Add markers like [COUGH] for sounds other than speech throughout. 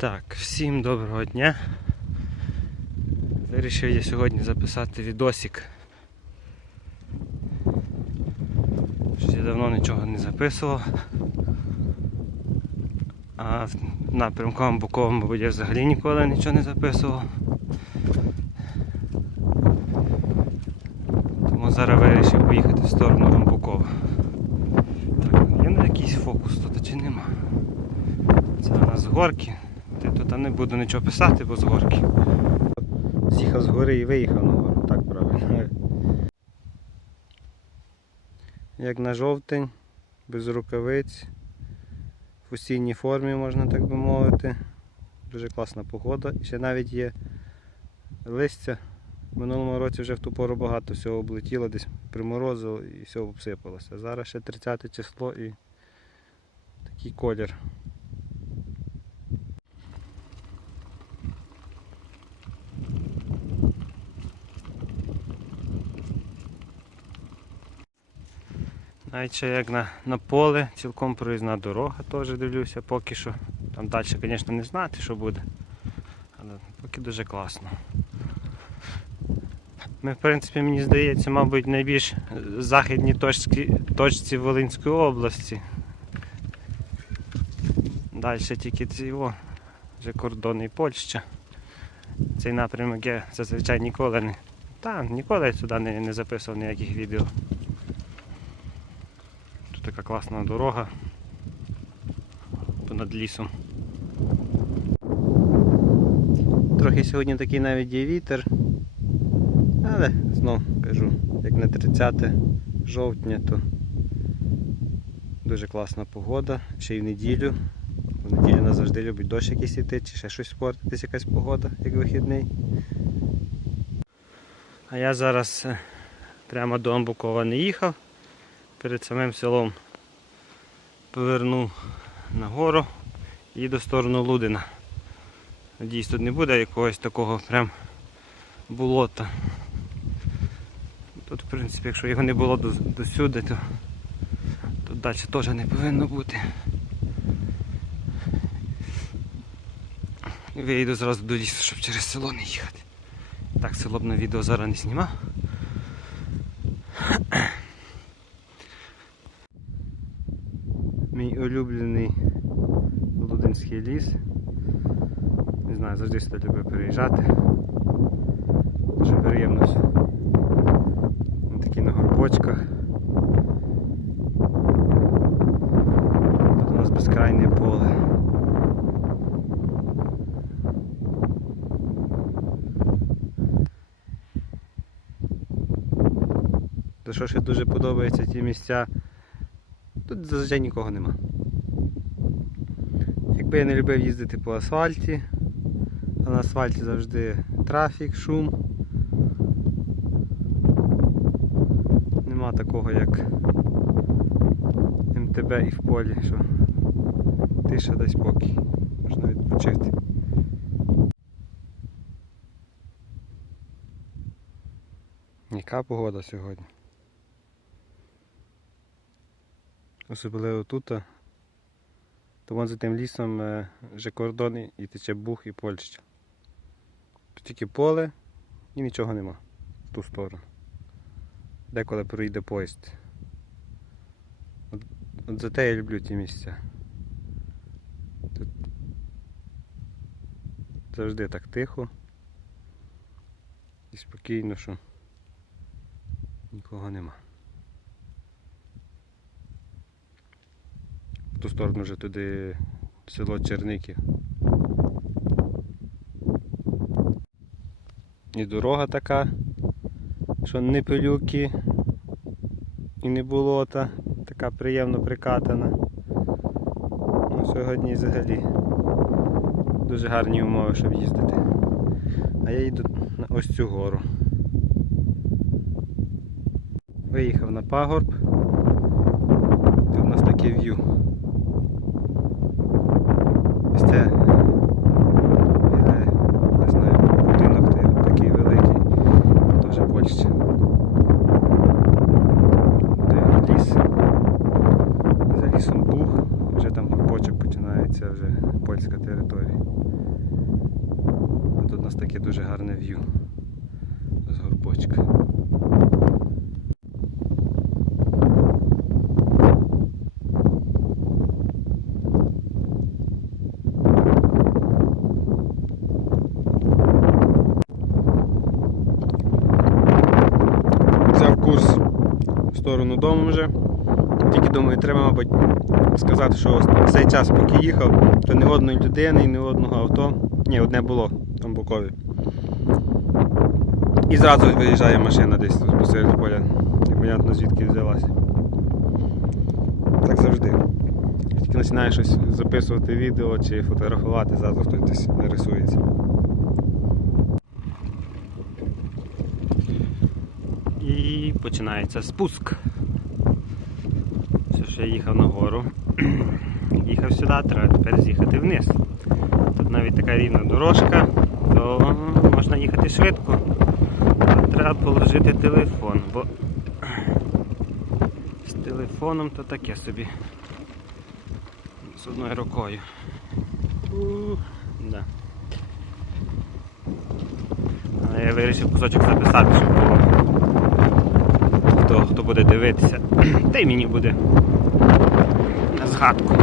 Так, всім доброго дня. Вирішив я сьогодні записати відосик. Щось я давно нічого не записував. А в напрямку Амбуковому, мабуть, я взагалі ніколи нічого не записував. Тому зараз вирішив поїхати в сторону Амбукова. Так, є на якийсь фокус тут чи нема? Це у нас горки. Тут не буду нічого писати, бо з горки. З'їхав з гори і виїхав на гору, так правильно. Як на жовтень, без рукавиць, в осінній формі, можна так би мовити. Дуже класна погода. І ще навіть є листя. Минулому році вже в ту пору багато всього облетіло, десь приморозило і все обсипалося. Зараз ще 30 число і такий колір. Навіть ще як на, на поле, цілком проїзна дорога теж дивлюся поки що. Там далі, звісно, не знати, що буде. Але поки дуже класно. Ми, в принципі, мені здається, мабуть, найбільш західній точці, точці Волинської області. Далі тільки ці вже кордони і Польща. Цей напрямок я зазвичай ніколи не. Та, ніколи я сюди не, не записував ніяких відео. Тут така класна дорога понад лісом. Трохи сьогодні такий навіть є вітер. Але знов кажу, як на 30 жовтня, то дуже класна погода. Ще й в неділю. В неділю нас завжди любить дощ якийсь іти, чи ще щось спортитись, якась погода, як вихідний. А я зараз е, прямо до Амбукова не їхав. Перед самим селом повернув нагору і до сторону Лудина. Надіюсь, тут не буде якогось такого прям болота. Тут, в принципі, якщо його не було до, до сюди, то тут далі теж не повинно бути. Вийду зразу до лісу, щоб через село не їхати. Так, село б на відео зараз не знімав. Улюблений Лудинський ліс. Не знаю, завжди сюди люблю переїжджати. Дуже приємно. такі на горбочках. Тут у нас безкрайне поле. За що ще дуже подобаються ті місця. Тут зазвичай нікого нема. Якби я не любив їздити по асфальті, а на асфальті завжди трафік, шум. Нема такого як МТБ і в полі, що тиша дай спокій, можна відпочити. Яка погода сьогодні? Особливо тут, то вон за тим лісом е, вже кордон і- тече Бух і Польща. Тут тільки поле і нічого нема в ту сторону. Деколи проїде поїзд. От, от за те я люблю ті місця. Тут завжди так тихо і спокійно, що нікого нема. В ту сторону вже туди село Черників. І дорога така, що не пилюки і не болота, така приємно прикатана. Ну, сьогодні взагалі дуже гарні умови, щоб їздити. А я йду на ось цю гору. Виїхав на пагорб. Тут у нас таке в'ю. Ось це біля, не знаю, будинок та- такий великий, теж Польща. Бух, вже там горбочок починається вже польська територія. А тут у нас таке дуже гарне в'ю з горбочка. Взяв курс в сторону дому вже. Тільки думаю, треба, мабуть, сказати, що цей час, поки їхав, то ні одної людини, ні одного авто. Ні, одне було там бокові. І зразу виїжджає машина десь тут посеред поля. Непонятно звідки взялася. Так завжди. Тільки починаєш щось записувати відео чи фотографувати, зразу хтось десь нарисується. І починається спуск. Що я їхав нагору. [CLEARS THROAT] Їхав сюди, треба тепер з'їхати вниз. Тут навіть така рівна дорожка, то можна їхати швидко. Але треба положити телефон, бо [CLEARS THROAT] з телефоном то таке собі. З одною рукою. Да. Але я вирішив кусочок записати, щоб було хто, хто буде дивитися. [CLEARS THROAT] Та й мені буде на згадку.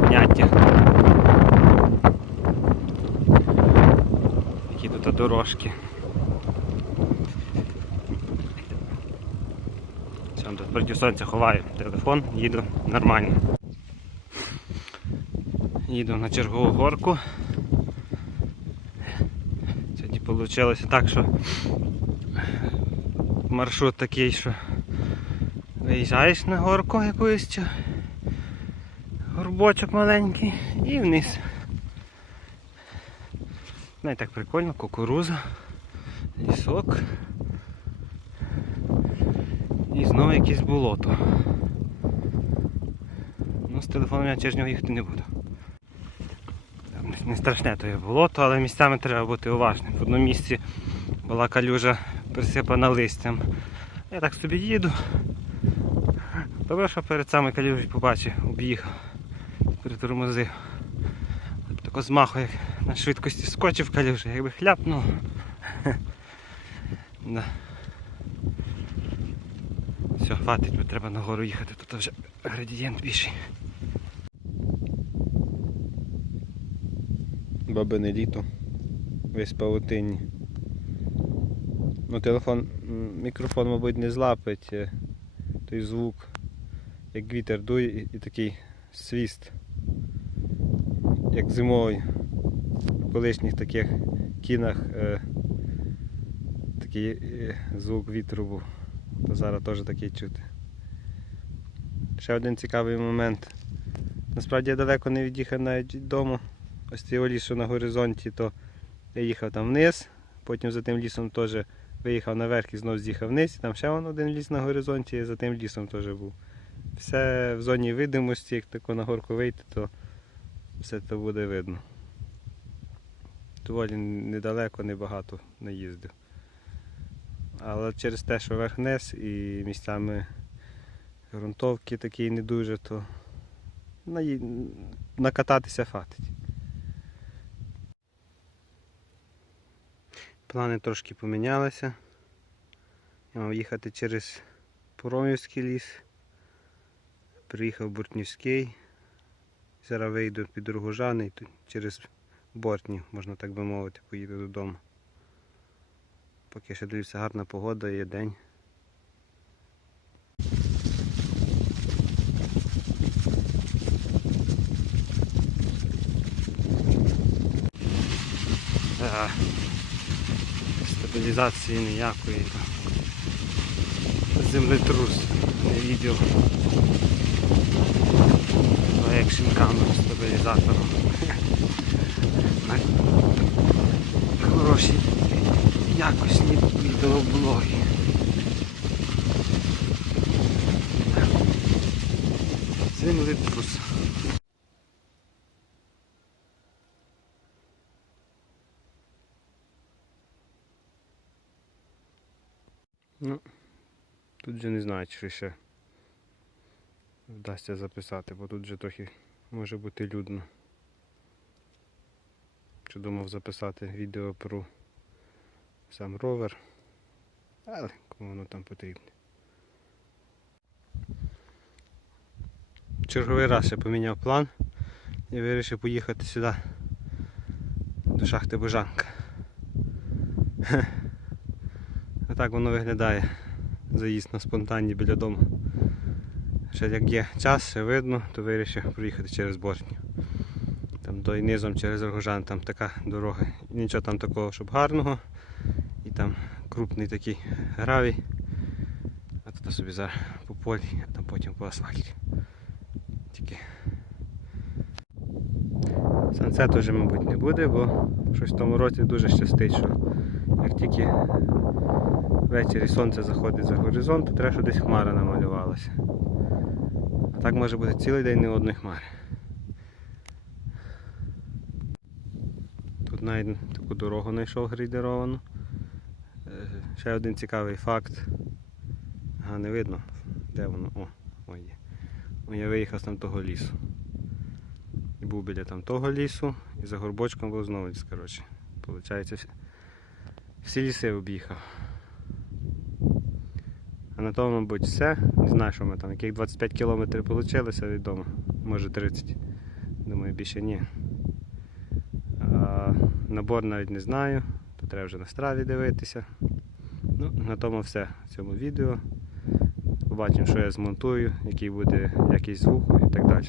Поняття. Які тут дорожки. Все, тут проти сонця ховаю телефон, їду нормально. Їду на чергову горку. Сьогодні вийшло так, що маршрут такий, що виїжджаєш на горку якусь горбочок маленький і вниз. Ну і так прикольно, кукуруза, лісок. І знову якесь болото. Ну, з телефоном я через нього їхати не буду. Не страшне то є болото, але місцями треба бути уважним. В одному місці була калюжа присипана листям. Я так собі їду. Добре, що перед саме калюжі побачив, об'їхав, притормозив. Тако змаху, як на швидкості скочив калюжу, якби хляпнув. [LAUGHS] Да. Все, хватить, бо треба нагору їхати, тут вже градієнт більший. Бабине літо. Весь павутинні. Ну, телефон, мікрофон, мабуть, не злапить е, той звук, як вітер дує і такий свіст, як зимовий. В колишніх таких кінах е, такий е, звук вітру був. То зараз теж такий чути. Ще один цікавий момент. Насправді я далеко не від'їхав навіть від дому. Ось цей ліс, що на горизонті, то я їхав там вниз, потім за тим лісом теж виїхав наверх і знову з'їхав вниз. Там ще вон один ліс на горизонті, і за тим лісом теж був. Все в зоні видимості, як тако на горку вийти, то все це буде видно. Доволі недалеко, небагато не їздив. Але через те, що верх-вниз і місцями ґрунтовки такі не дуже, то накататися фатить. Плани трошки помінялися. Я мав їхати через Поромівський ліс. Приїхав Бортнівський. Зараз вийду під Рогожани і через Бортнів, можна так би мовити, поїду додому. Поки ще дивлюся, гарна погода, є день. Е, Стабілізації ніякої. Землетрус, не відео. Екшн камеру стабілізатором. На хороші якісні відеоблоги. Землетрус. Ну, тут вже не знаю, чи ще вдасться записати, бо тут вже трохи може бути людно. Що думав записати відео про сам ровер. Але кому воно там потрібне. Черговий раз я поміняв план і вирішив поїхати сюди до шахти Божанка. А воно виглядає. Заїзд на спонтанні біля дому. Ще як є час, ще видно, то вирішив проїхати через Бортню. Там до і низом через Рогожан, там така дорога. Нічого там такого, щоб гарного. І там крупний такий гравій. А тут собі зараз по полі, а там потім по асфальті. Тільки Сансету вже, мабуть, не буде, бо щось в тому році дуже щастить, що як тільки ввечері сонце заходить за горизонт, то треба, щоб десь хмара намалювалася. Так може бути цілий день не одної хмари. Тут навіть таку дорогу знайшов грейдеровану. Е, Ще один цікавий факт. Ага, не видно. Де воно? О, ой є. О, я виїхав з там того лісу. І був біля там того лісу, і за горбочком був знову ліс, коротше. Получається, всі ліси об'їхав. На тому, мабуть, все. Не знаю, що ми там, яких 25 кілометрів вийшло від дому. Може 30. Думаю, більше ні. А, набор навіть не знаю, то треба вже на страві дивитися. Ну, на тому все в цьому відео. Побачимо, що я змонтую, який буде якість звуку і так далі.